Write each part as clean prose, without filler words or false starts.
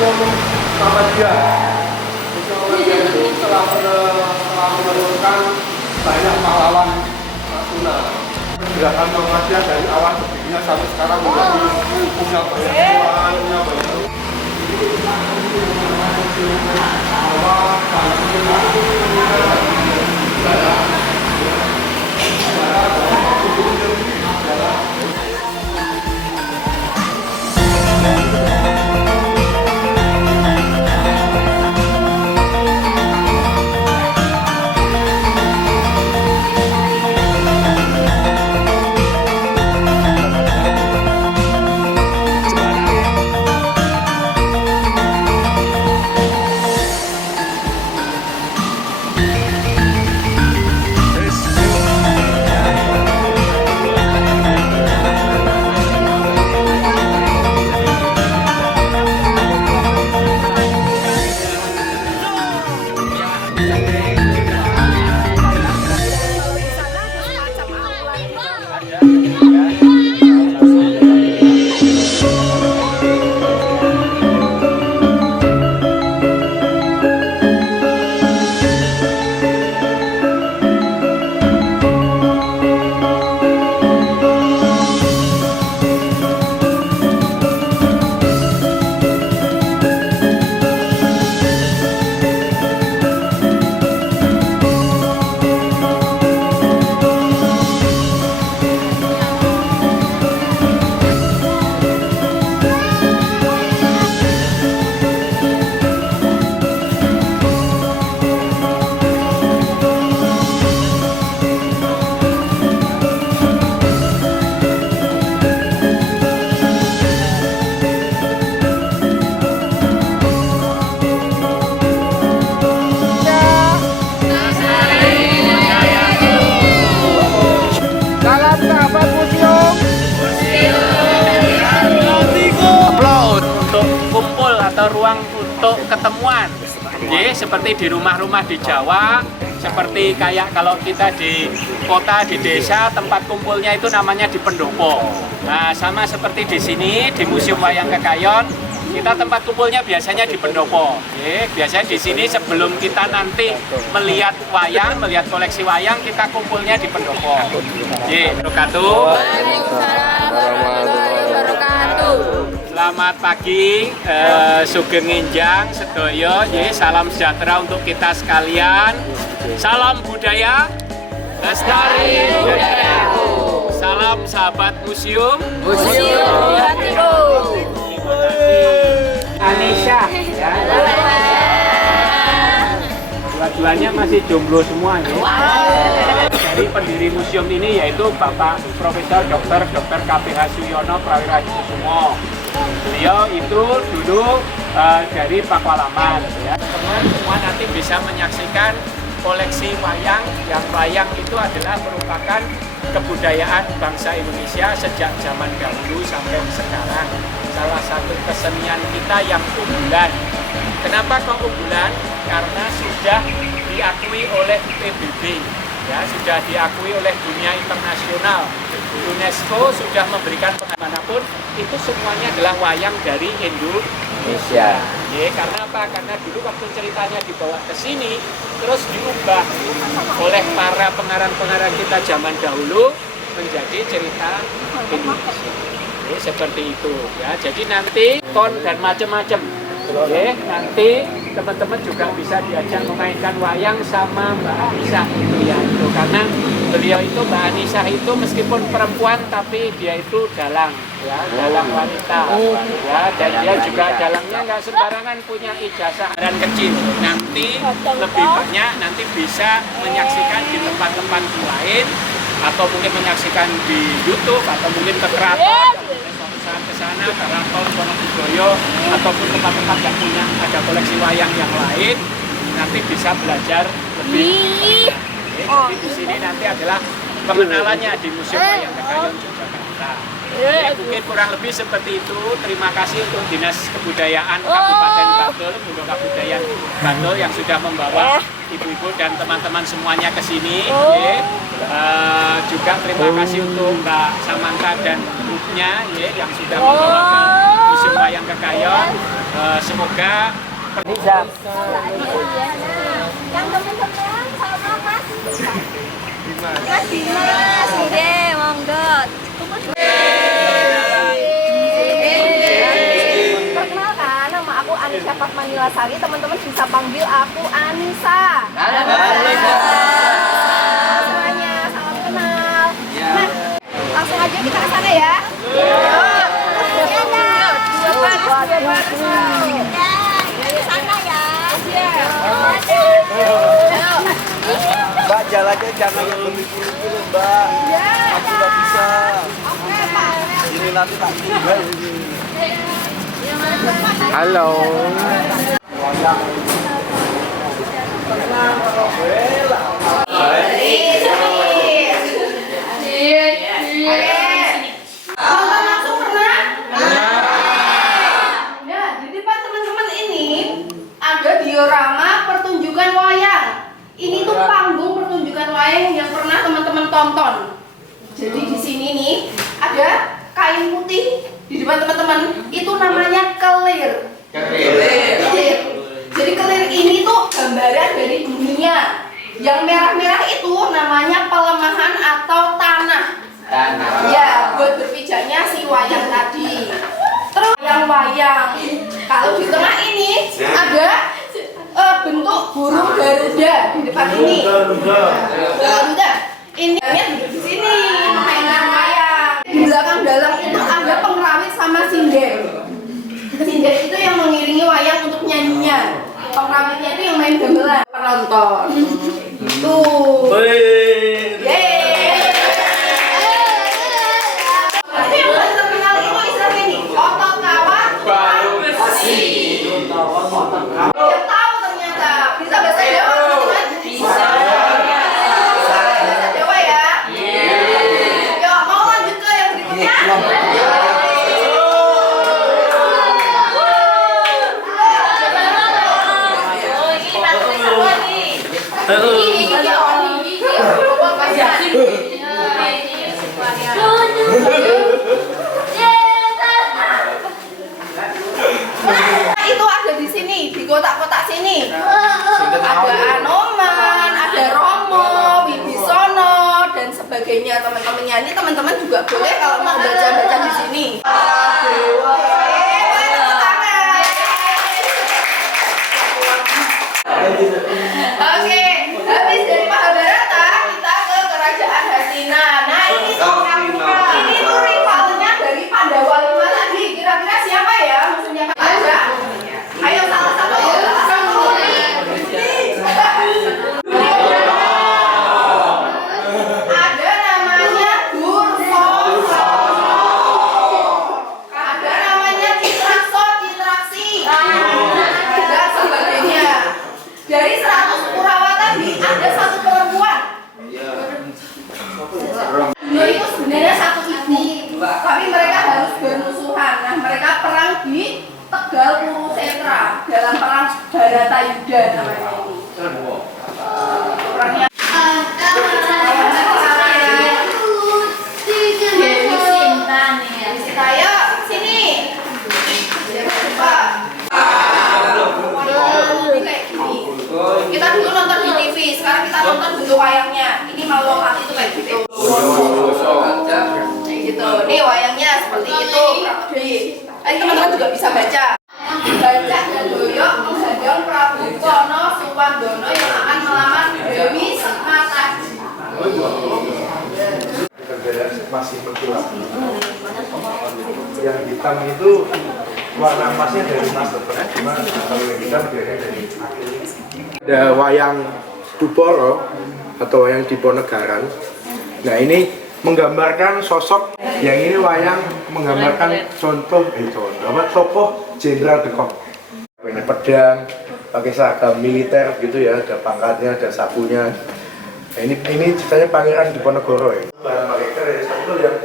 Museum itu telah menurunkan banyak pahlawan Natuna. Gerakan Muhammadiyah dari awal berdirinya sampai sekarang menjadi punya banyak tuan, punya banyak ruang untuk ketemuan, seperti di rumah-rumah di Jawa, seperti kayak kalau kita di kota, di desa, tempat kumpulnya itu namanya di pendopo. Nah, sama seperti di sini, di Museum Wayang Kekayon, kita tempat kumpulnya biasanya di pendopo. Biasanya di sini sebelum kita nanti melihat wayang, melihat koleksi wayang, kita kumpulnya di pendopo. Selamat pagi, sugeng nginjang sedoyo, salam sejahtera untuk kita sekalian. Salam budaya, lestari budayaku. Salam sahabat museum. Museum Hatimu. Anisha, ya. Dua-duanya masih jomblo semua ya. Dari pendiri museum ini yaitu Bapak Profesor Dr. KPH Suyono Prawira Kusumo. Beliau itu dulu dari Pakualaman ya. Teman semua nanti bisa menyaksikan koleksi wayang, yang wayang itu adalah merupakan kebudayaan bangsa Indonesia sejak zaman dahulu sampai sekarang. Salah satu kesenian kita yang unggulan. Kenapa kok unggulan? Karena sudah diakui oleh PBB, ya, sudah diakui oleh dunia internasional. UNESCO sudah memberikan pengetahuan itu semuanya adalah wayang dari Indonesia. Ya, karena apa? Karena dulu waktu ceritanya dibawa ke sini, terus diubah oleh para pengarang-pengarang kita zaman dahulu menjadi cerita Indonesia. Ya, seperti itu. Ya, jadi nanti ton dan macam-macam. Ya, nanti teman-teman juga bisa diajak memainkan wayang sama Mbak Anissa itu ya. Itu karena beliau itu Mbak Anissa itu meskipun perempuan tapi dia itu dalang ya, dalang wanita ya, dan dia juga dalangnya nggak sembarangan, punya ijazah dan kecil. Nanti lebih banyak nanti bisa menyaksikan di tempat-tempat lain atau mungkin menyaksikan di YouTube atau mungkin ke keraton ke sana, keraton, Wonobudoyo ataupun tempat-tempat yang punya ada koleksi wayang yang lain, nanti bisa belajar lebih. Jadi di sini nanti adalah pengenalannya di Museum Wayang Kekayon Yogyakarta. Mungkin kurang lebih seperti itu. Terima kasih untuk Dinas Kebudayaan Kabupaten Bantul, Biro Kebudayaan Bantul yang sudah membawa ibu-ibu dan teman-teman semuanya ke sini. Juga terima kasih untuk Mbak Samantha dan grupnya yang sudah membawa ke Museum Wayang Kekayon. Semoga Bisa. Yang teman-teman sama Mas Dimas, oke, monggo. Perkenalkan, nama aku Anissa Fatmanilasari. Teman-teman bisa panggil aku Anissa. Semuanya, salam kenal. Nah, langsung aja kita ke sana ya. Dari sana ya. Mbak, jalannya jangan yang berkilo-kilo, Mbak. Aku nggak bisa. Oke, Pak. Ini nanti tak tinggal ini. halo. Nonton langsung pernah? Nah, di depan teman-teman ini ada diorama pertunjukan wayang. Ini tuh panggung pertunjukan wayang yang pernah teman-teman tonton. Jadi di sini nih ada kain putih di depan teman-teman. Itu namanya kelir. Kelir. Jadi kelir ini tuh gambaran dari dunia. Yang merah-merah itu namanya pelemahan atau tanah. Ya, buat berpijaknya si wayang tadi. Terus wayang. Kalau di tengah ini ada bentuk burung Garuda di depan ini. Garuda. Ini duduk di sini mainan wayang. Di belakang dalam itu ada pengrawit sama sinden. Sinden itu yang mengiringi wayang untuk nyanyinya. Pengrawitnya itu yang main gamelan. Penonton. Tuh. Yeay. Ini yang paling terkenal itu istilahnya nih, otot kawat baru bersih. Yang tahu ternyata bisa bahasa Jawa teman-teman? Bisa. Bahasa Jawa ya? Yuk, mau lanjut ke yang berikutnya? Ini pasti semua nih. Itu ada di sini, di kotak-kotak sini. Ada Anoman, ada Romo, Wibisono, dan sebagainya teman-temannya. Ini teman-teman juga boleh kalau mau baca-baca di sini. Oke, habis dari Mahabharata kita ke Kerajaan Hastina. Nah ini tuh rivalnya dari Pandawa 5 tadi. Kira-kira siapa ya musuhnya Pandawa? Ayo salah satu. Ada namanya Dursosana. Ada namanya Citrakso, Citraksi. Dan sebagainya. Dari 100 Kurawa tadi ada satu perempuan. Dunia itu sebenarnya satu ibu, tapi mereka harus bermusuhan. Nah, mereka perang di Tegal Kurusetra dalam perang Bharatayuddha namanya ini. Perangnya Dewi Sinta nih. Dewi Sinta, ayo sini. Coba. Ini kayak gini. Kita dulu nonton di TV, sekarang kita nonton bentuk wayangnya. Ini mau lokasi itu kayak gitu. Kayak gitu. Nih wayangnya seperti itu. Ini teman-teman juga bisa baca. Baca dan doyok menghadang Prabu Kono Suwandono yang akan melamar Dewi Semataji. Masih berkurang. Yang hitam itu warna emasnya dari emas tetap. Cuma kalau yang hitam biasanya dari akil. Ada wayang Duporo atau wayang Diponegoro. Nah ini menggambarkan sosok, yang ini wayang menggambarkan tokoh Jenderal de Kock. Punya pedang, pakai seragam militer gitu ya, ada pangkatnya, ada sapunya. Nah, ini ceritanya Pangeran Diponegoro ya. Bahan pakai keris itu yang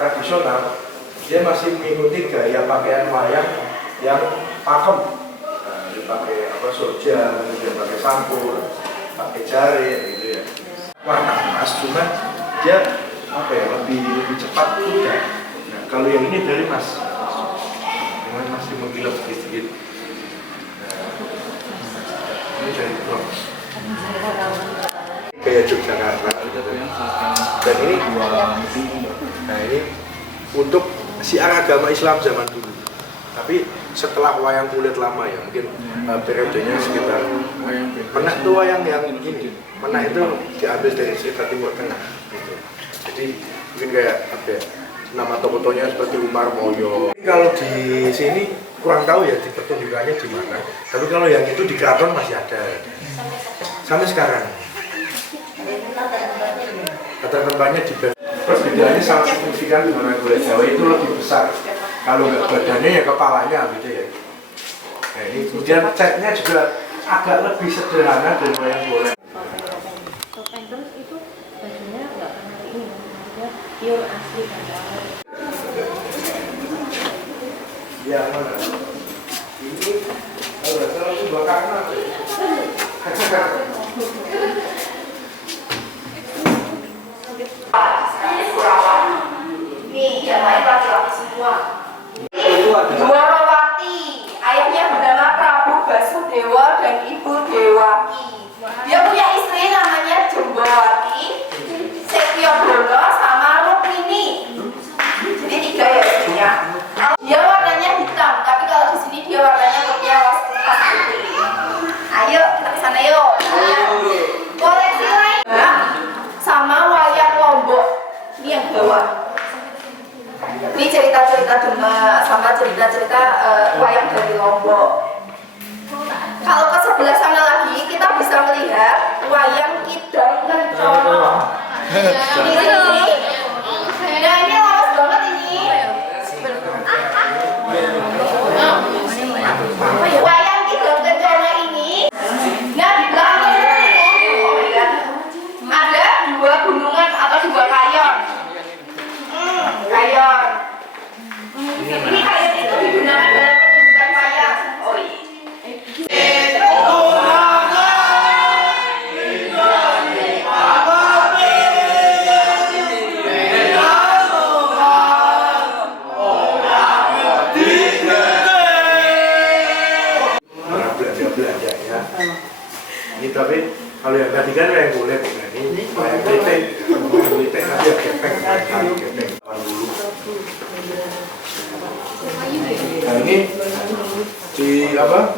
tradisional, dia masih mengikuti gaya pakaian wayang yang pakem. Nah, dia pakai soja, kemudian pakai sampul, pakai jari gitu ya. Warna emas cuma dia lebih cepat kuda. Nah, kalau yang ini dari emas. masih mengkilap sedikit. Ini dari blok kayak Yogyakarta. Dan ini nah ini untuk siar agama Islam zaman dulu. Tapi setelah wayang kulit lama ya, mungkin periodenya sekitar Menak itu wayang yang ini. Menak itu diambil dari sekitar Timur Tengah gitu. Jadi mungkin kayak apa ya, nama tokoh-tokohnya seperti Umar Moyo. Kalau di sini kurang tahu ya di pertunjukannya di mana. Tapi kalau yang itu di keraton masih ada sampai sekarang. Kata tempatnya di perbedaannya sangat signifikan dengan wayang kulit Jawa, itu lebih besar. Kalau nggak badannya ya kepalanya gitu ya. Nah ini kemudian catnya juga agak lebih sederhana dari wayang kulit. Topeng terus itu bajunya nggak pernah ini, maksudnya pure asli kan. Ya mana? Ini kalau itu bakaran apa? Nih, yang lain laki-laki semua. Dwarawati, ayahnya bernama Prabu Basudewa dan ibu Dewaki. Dia punya istri namanya Jembawati, Setyodono sama Rukmini. Jadi 3 ya istrinya. Dia warnanya hitam, tapi kalau di sini dia warnanya putih putih. Ayo kita ke sana yuk. Koleksi lain sama wayang Lombok. Ini yang bawah. Ini cerita-cerita sama cerita-cerita wayang dari Lombok. Kalau ke sebelah sana lagi kita bisa melihat wayang Kidang Kencana. Ini. Nah ini lawas banget ini. Wayang Kidang Kencana ini. Nah di belakangnya ada 2 gunungan atau 2 kayon. Kayon. Ini kayon itu digunakan dalam pertunjukan wayang. Oh iya. Belanja ya. Ini tapi kalau yang tadi kan wayang kulit, nah ini wayang ketek, tapi ya kepeng, kepeng dulu. Nah ini di apa?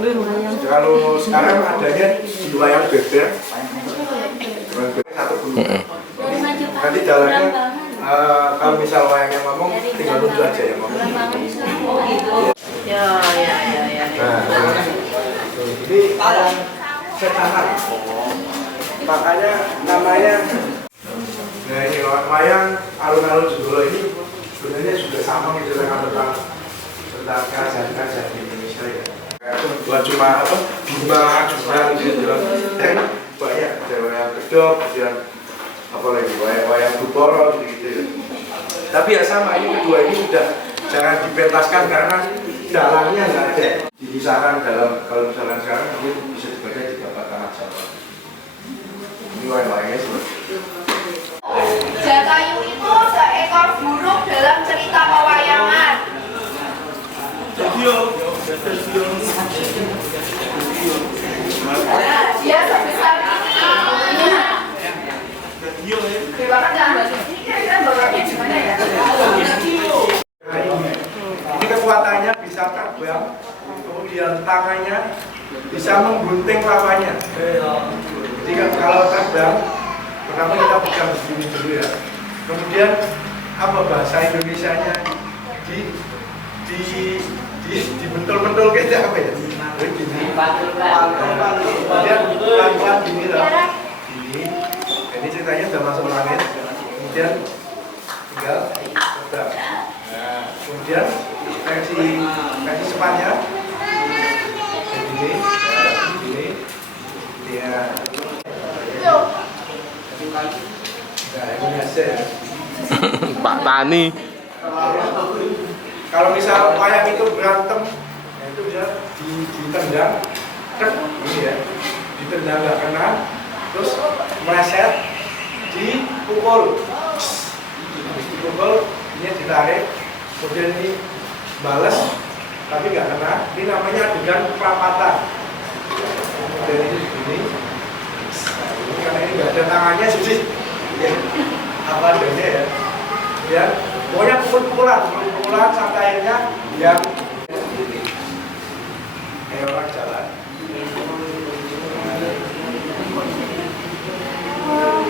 Kalau sekarang adanya di wayang beber, satu gunung. Nanti jalannya kalau misal wayangnya ngomong, tinggal nunggu aja ya ngomong. Ya. Nah, ini setahan. Makanya namanya. Nah ini wayang alun-alun Joglo ini sebenarnya sudah sama gitu tentang kerajaan-kerajaan di Indonesia ya. Bukan cuma apa Bima, Jumang gitu. Banyak ada wayang Gedog, kemudian apa lagi wayang Buporo gitu. Tapi ya sama ini kedua ini sudah jangan dipentaskan karena dalangnya nggak ada. Dipisahkan dalam kalau misalkan sekarang mungkin bisa dibaca di bapak tanah Jawa. Ini wayang-wayangnya seperti itu. Jatayu itu seekor burung dalam cerita pewayangan. Nah, dia sebesar ini. Terima kasih. Ini kira-kira bawahnya gimana ya? Ini kekuatannya bisa terbang, kemudian tangannya bisa menggunting lawannya. Jadi kalau terbang, pertama kita pegang begini dulu ya. Kemudian apa bahasa Indonesianya dibentul-bentul kayak apa ya? Begini. Kemudian pelan-pelan gini lah. Gini. Ini ceritanya sudah masuk langit. Kemudian tinggal terbang. Nah, kemudian versi sepannya begini, ya. Nah, ini hasil. Pak Tani. Kalau misal wayang itu berantem, itu bisa ditendang, ini ya, ditendang nggak kena, terus meleset, dipukul, ini ditarik, kemudian ini balas, tapi nggak kena. Ini namanya adegan perapatan. Dan ini begini. Nah, ini karena ini nggak ada tangannya sih. Ya, apa adanya ya? Ya, pokoknya pukul-pukulan sampai akhirnya yang kayak orang jalan.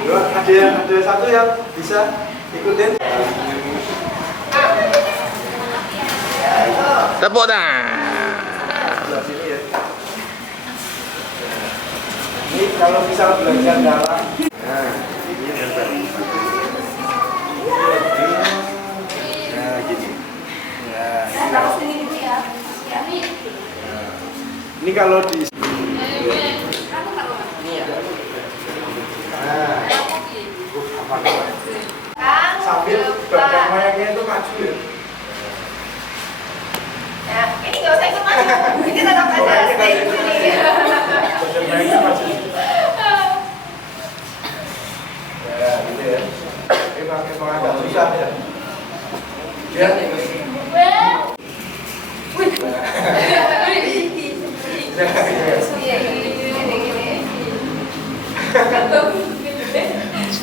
Ada satu yang bisa ikutin. Tepuk tangan. Sebelah sini ya. Ini kalau misal belajar dalam. Nah, ini nempel. Nah, gini. Nah, ini kalau sini dulu ya. ini kalau di sambil badan wayangnya itu maju ya. Ya, ini nggak usah ikut maju. Ini tetap aja stay di sini. Badan wayangnya maju. Ya, gitu ya. Emang agak susah ya. Ya.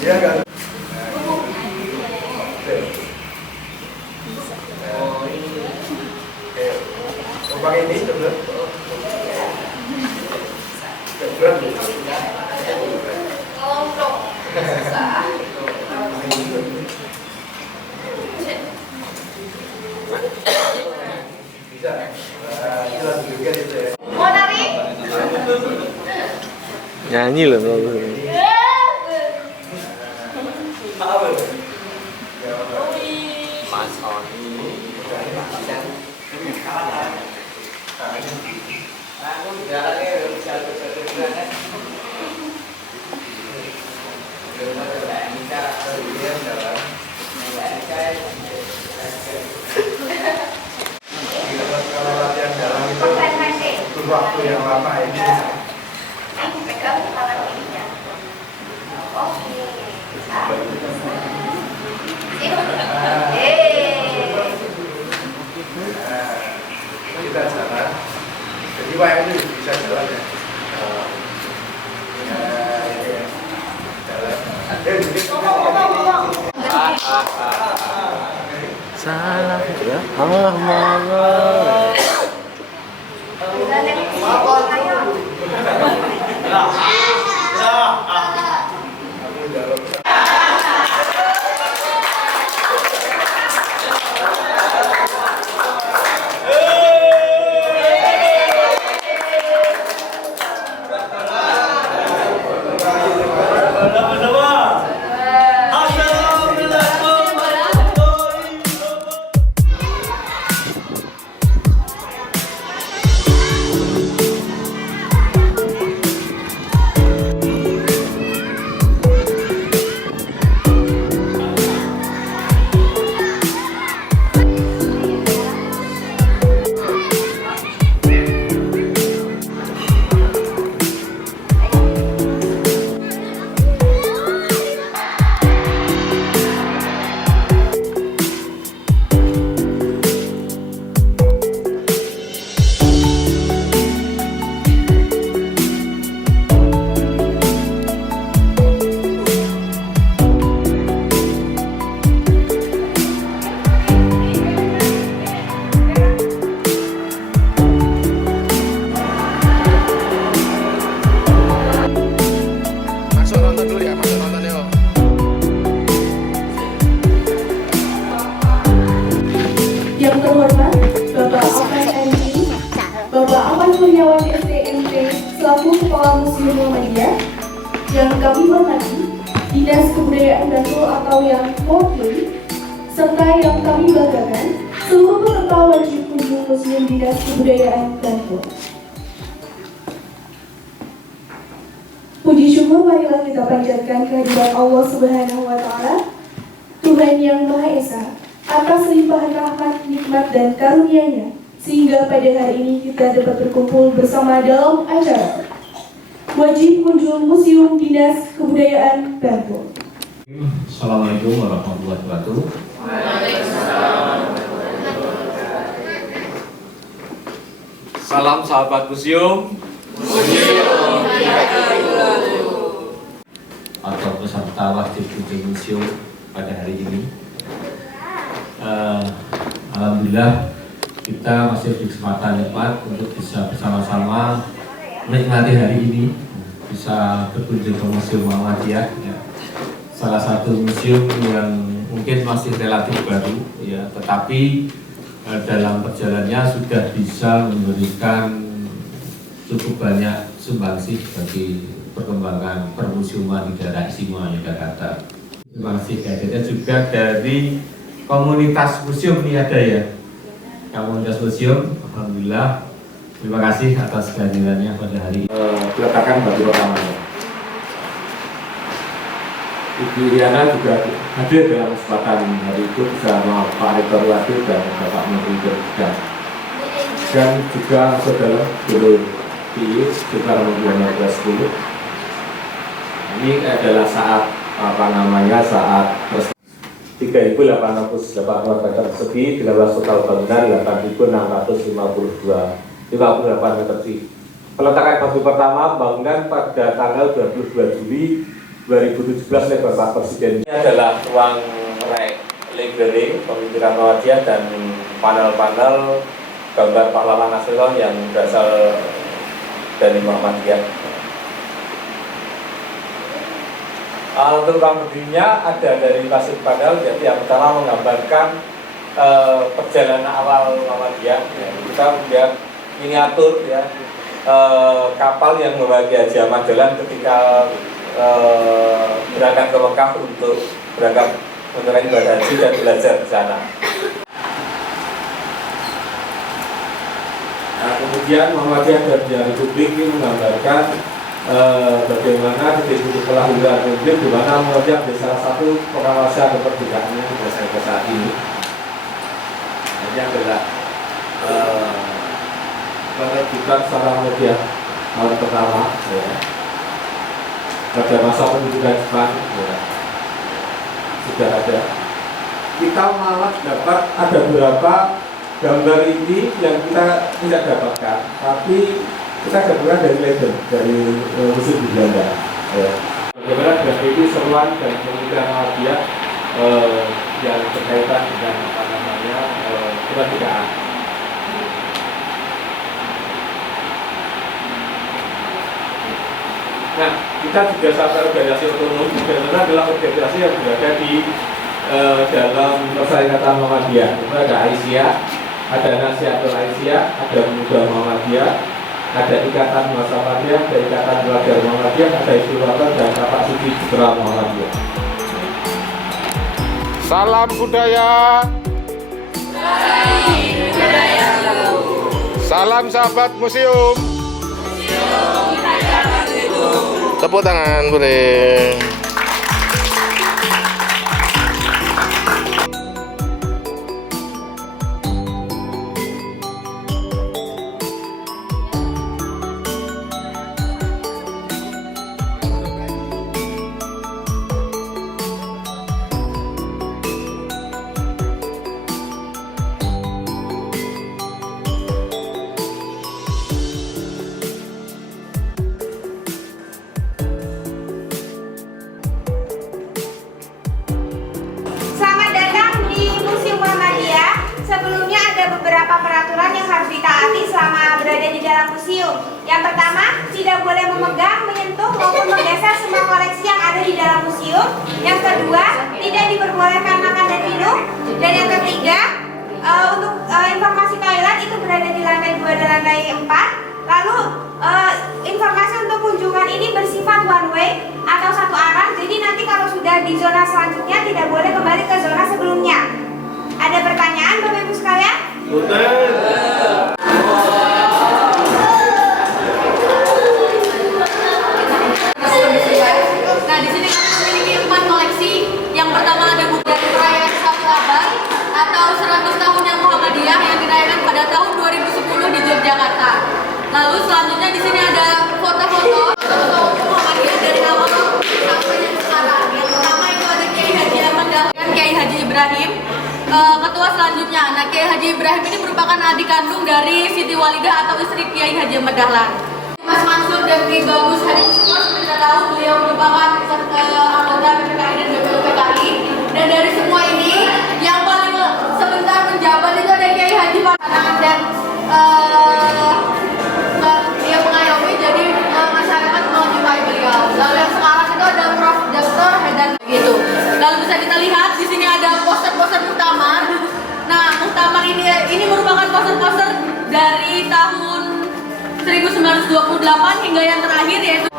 Iya kan? Pakai ini coba. Berat. Ngelontrong. Susah. Bisa. Nah, itu langsung juga itu ya. Mau nari? Nyanyi loh. Mas Oni. Kalau latihan dalam itu butuh waktu yang lama ini. Pegang tangan kirinya. Oke. Kita jalan. Jadi wayang ini bisa jalan ya. Salah ya. Allah malah. Yang terhormat Bapak Aman Andi, Bapak Aman Kurniawan STMP selaku Kepala Museum Muhammadiyah, yang kami hormati Dinas Kebudayaan Bantul atau yang mewakili, serta yang kami banggakan seluruh peserta wajib kunjung Museum Dinas Kebudayaan Bantul. Puji syukur marilah kita panjatkan kehadirat Allah Subhanahu wa Ta'ala, Tuhan yang Maha Esa, atas limpahan rahmat, nikmat, dan karunia-Nya, sehingga pada hari ini kita dapat berkumpul bersama dalam acara Wajib Kunjung Museum Dinas Kebudayaan Bantul. Assalamualaikum warahmatullahi wabarakatuh. Salam sahabat museum. Atau peserta wajib kunjung museum pada hari ini. Alhamdulillah kita masih di kesempatan nikmat untuk bisa bersama-sama menikmati hari ini, bisa berkunjung ke Museum Muhammadiyah, ya. Salah satu museum yang mungkin masih relatif baru, ya, tetapi dalam perjalanannya sudah bisa memberikan cukup banyak sumbangsih bagi perkembangan permusiuman di daerah istimewa Yogyakarta. Terima kasih hadirnya juga dari komunitas museum ini ada ya. Komunitas museum, alhamdulillah. Terima kasih atas kehadirannya pada hari ini. Peletakan batu pertamanya. Ibu Iriana juga hadir dalam kesempatan hari itu bersama Pak Rektor Wadi dan Bapak Menteri Pendidikan. Dan juga saudara Dulur PI sekitar 2010. Ini adalah saat saat 3.808 meter persegi, 13 total bangunan 8.658 meter persegi. Peletakan batu pertama bangunan pada tanggal 22 Juli 2017 oleh Bapak Presiden. Ini adalah ruang library pemikiran Muhammadiyah dan panel-panel gambar pahlawan nasional yang berasal dari Muhammadiyah. Untuk ruang berdirinya ada dari pasir panel, jadi yang pertama menggambarkan perjalanan awal Muhammadiyah. Ya. Kita melihat miniatur ya, kapal yang membawa Haji Ahmad Dahlan ketika berangkat ke Mekah untuk berangkat menunaikan ibadah haji dan belajar di sana. Nah, kemudian Muhammadiyah dan Sejarah Republik ini menggambarkan bagaimana titik-titik kelahiran Republik di mana Muhammadiyah menjadi salah satu pengawasan keperdekaannya sampai saat ini. Ini adalah penerbitan secara Muhammadiyah tahun pertama. Ya. Pada masa pendudukan Jepang ya, sudah ada. Kita malah dapat ada beberapa gambar ini yang kita tidak dapatkan, tapi kita dapatkan dari legend, dari museum di Belanda. Ya. Bagaimana dari ini seruan dan pemikiran Muhammadiyah yang berkaitan dengan kemerdekaan. Nah, kita juga satu organisasi otonom, sebenarnya adalah organisasi yang berada di dalam Perserikatan Muhammadiyah. Itu ada Aisyah, ada Nasihatul Aisyah, ada Pemuda Muhammadiyah, ada Ikatan Muhammadiyah, ada Ikatan Pelajar Muhammadiyah, ada Hizbul Wathan dan Bapak Suci Putra Muhammadiyah. Salam budaya. Salam sahabat museum. Tepuk tangan boleh. Museum. Yang pertama, tidak boleh memegang, menyentuh maupun menggeser semua koleksi yang ada di dalam museum. Yang kedua, tidak diperbolehkan makan dan minum. Dan yang ketiga, untuk informasi toilet itu berada di lantai 2 dan lantai 4. Lalu informasi untuk kunjungan ini bersifat one way atau satu arah. Jadi nanti kalau sudah di zona selanjutnya tidak boleh kembali ke zona sebelumnya. Ada pertanyaan Bapak Ibu sekalian? Nah, di sini kami memiliki 4 koleksi. Yang pertama ada buku dari perayaan 1 abad atau 100 tahun yang Muhammadiyah yang dirayakan pada tahun 2010 di Yogyakarta. Lalu selanjutnya di sini ada foto-foto Muhammadiyah dari awal sampai yang sekarang. Yang pertama itu ada Kiai Haji Ahmad Dahlan dan Kiai Haji Ibrahim. Ketua selanjutnya, nah Kiai Haji Ibrahim ini merupakan adik kandung dari Siti Walidah atau istri Kiai Haji Ahmad Dahlan. Mas Mansur dan Ki Bagus Hadi seperti kita tahu beliau merupakan anggota PPKI dan BPUPKI. Dan dari semua ini yang paling sebentar menjabat itu ada Kiai Haji Panangan dan dia mengayomi, jadi masyarakat menjumpai beliau. Lalu yang sekarang itu ada Prof. Dr. Haidar gitu. Lalu bisa kita lihat di sini ada poster-poster muktamar. Nah, muktamar ini merupakan poster-poster dari tahun 1928 hingga yang terakhir yaitu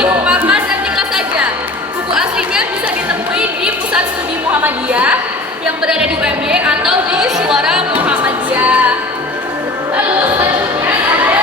Muhammad dan tingkat saja. Buku aslinya bisa ditemui di Pusat Studi Muhammadiyah yang berada di UMY atau di Suara Muhammadiyah. Lalu selanjutnya ada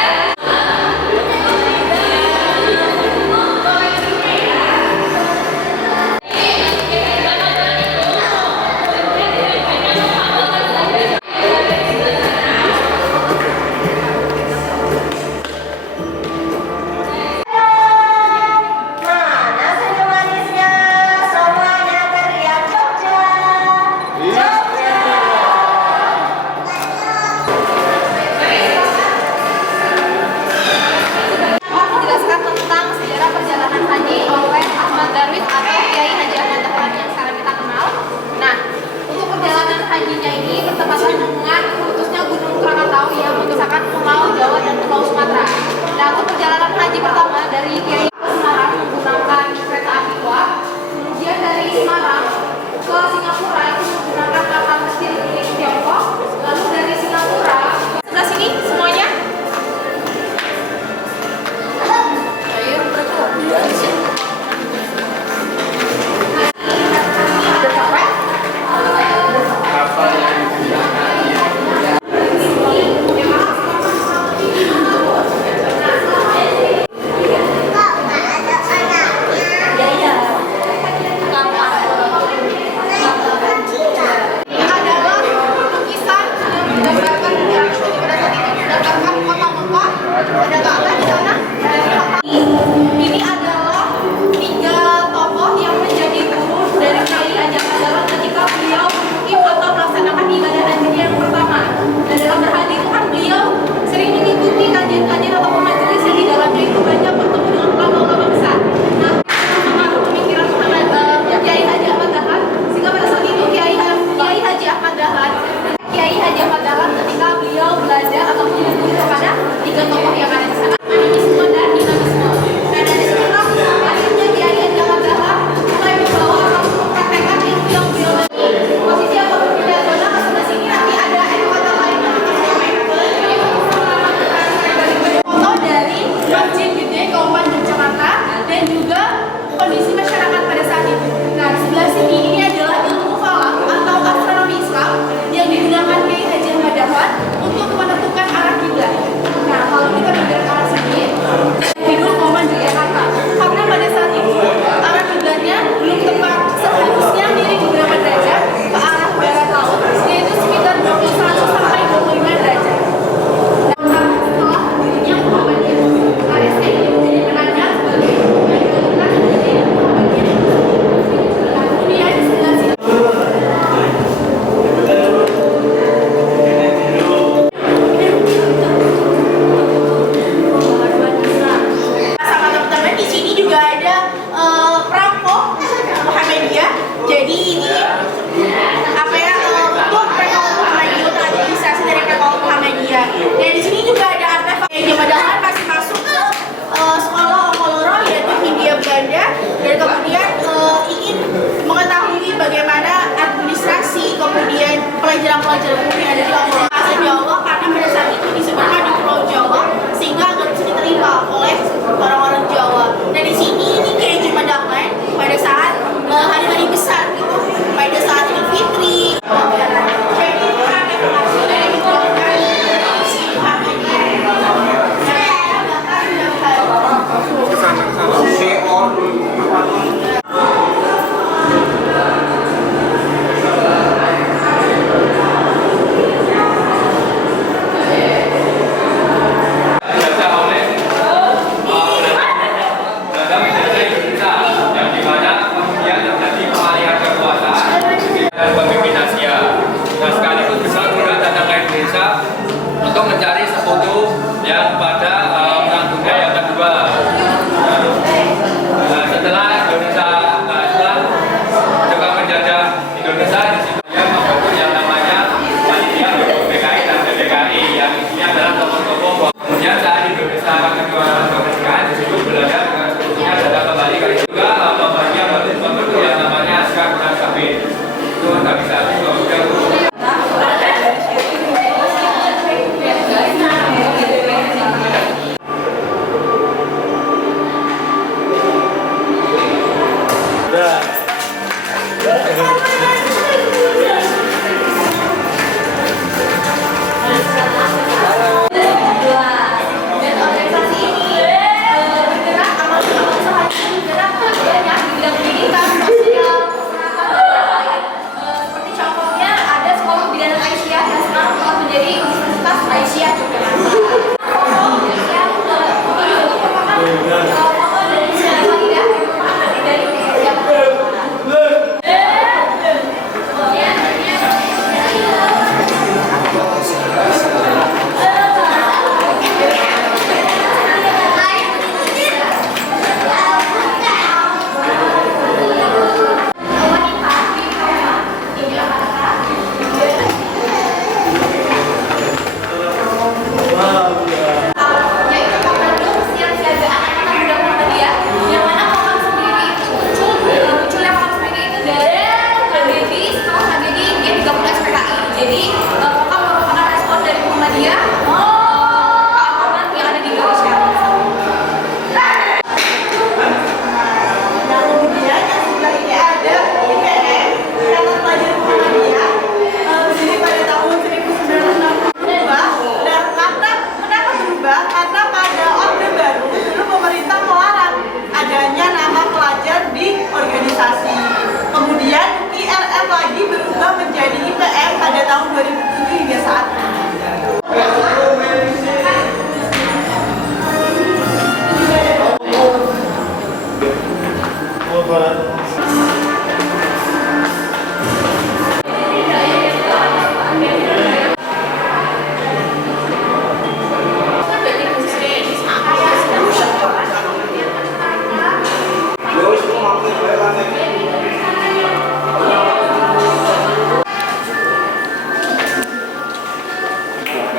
pelajaran-pelajaran umum yang ada di bahasa Jawa, karena pada saat itu disebarkan di Pulau Jawa sehingga agak bisa diterima oleh orang-orang Jawa. Dan di sini ini Kiai Haji Ahmad Dahlan pada saat hari-hari besar gitu, pada saat Idul Fitri.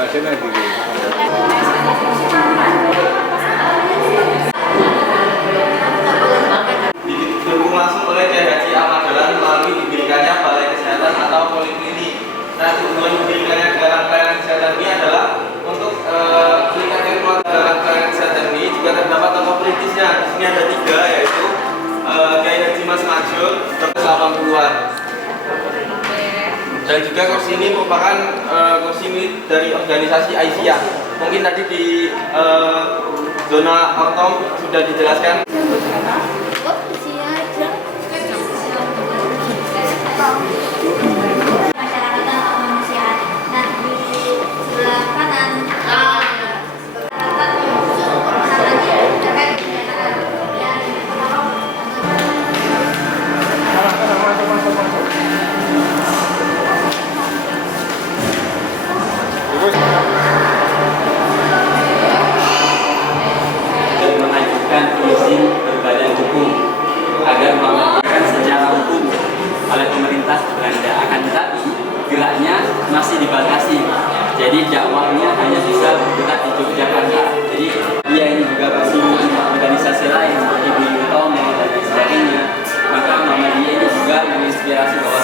hasilnya gitu. Didukung langsung oleh Kiai Haji Ahmad Dahlan melalui didirikannya Balai Kesehatan atau Poliklinik. Nah, tujuan didirikannya Gerakan Pelayanan Kesehatan ini adalah untuk meningkatkan Gerakan Pelayanan Kesehatan ini juga terdapat tokoh politisnya. Di sini ada 3, yaitu Kiai Haji Mas Majur, Dr. 80-an. Dan juga kursi ini merupakan kursi dari organisasi Aisyah. Mungkin tadi di zona autom sudah dijelaskan. Masyarakat dan kemanusiaan. Nah, di sebelah kanan dan mengajukan izin berbadan hukum agar melakukan secara hukum oleh pemerintah Belanda. Akan tetapi geraknya masih dibatasi, jadi dakwahnya hanya bisa bergerak di Yogyakarta. Jadi dia ini juga masih organisasi lain seperti Budi Utomo dan sebagainya. Maka Muhammadiyah ini juga menginspirasi bahwa